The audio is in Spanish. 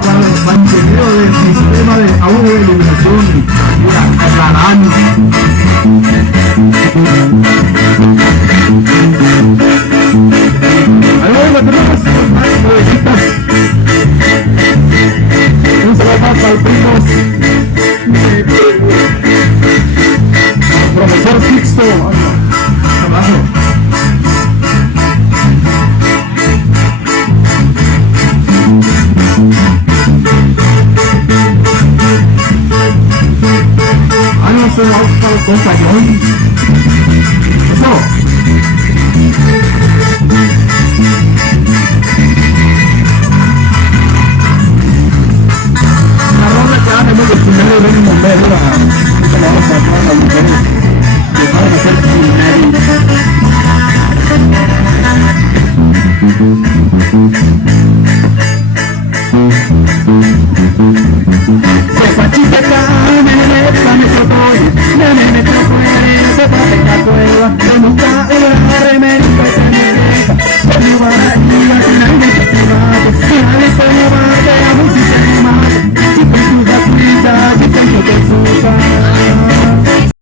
para el ingeniero del sistema de audio de iluminación, aclarando. Ahí la tenemos más nuevecitas. Un saludo más para el primos. Profesor Sixto. Abrazo. No se va a buscar el compañón. Eso. La ronda que hacemos de primero y venimos medio. Ahorita le vamos a sacar a las mujeres que van a hacer primero.